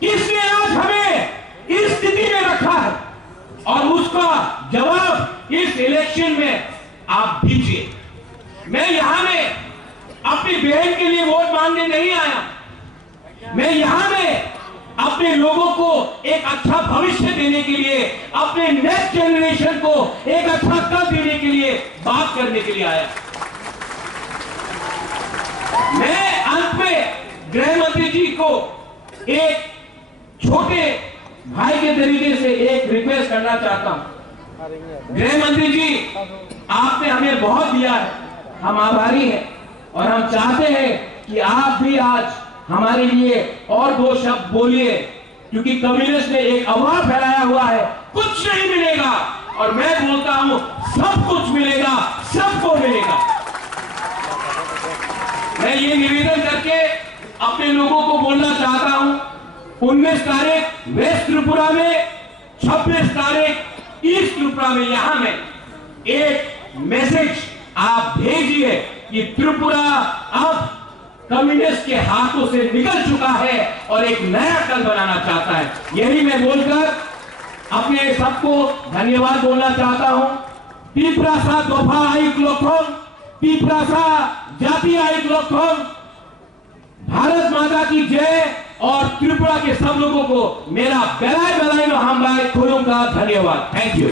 किसने आज हमें इस स्थिति में रखा है, और उसका जवाब इस इलेक्शन में आप दीजिए। मैं यहां में अपनी बहन के लिए वोट मांगने नहीं आया, मैं यहां में अपने लोगों को एक अच्छा भविष्य देने के लिए, अपने नेक्स्ट जनरेशन को एक अच्छा कल देने के लिए बात करने के लिए आया। मैं अंत में गृह मंत्री जी को एक छोटे भाई के तरीके से एक रिक्वेस्ट करना चाहता हूं। गृह मंत्री जी, आपने हमें बहुत दिया है, हम आभारी हैं, और हम चाहते हैं कि आप भी आज हमारे लिए और दो शब्द बोलिए, क्योंकि कम्युनिस्ट ने एक अफवाह फैलाया हुआ है कुछ नहीं मिलेगा, और मैं बोलता हूं सब कुछ मिलेगा, सबको मिलेगा। मैं ये निवेदन करके अपने लोगों को बोलना चाहता हूं, 19 तारीख वेस्ट त्रिपुरा में, 26 तारीख ईस्ट त्रिपुरा में, यहां में एक मैसेज आप भेजिए कि त्रिपुरा अब कम्युनिस्ट के हाथों से निकल चुका है और एक नया कल बनाना चाहता है। यही मैं बोलकर अपने सबको धन्यवाद बोलना चाहता हूं। तीप्रासा दोफा आयुक्त लोखों, तीप्रासा जाति आयुक्त लोखों, भारत माता की जय, और त्रिपुरा के सब लोगों को मेरा बेलाय बेलाय में हम भाई खोलों का धन्यवाद। Thank you.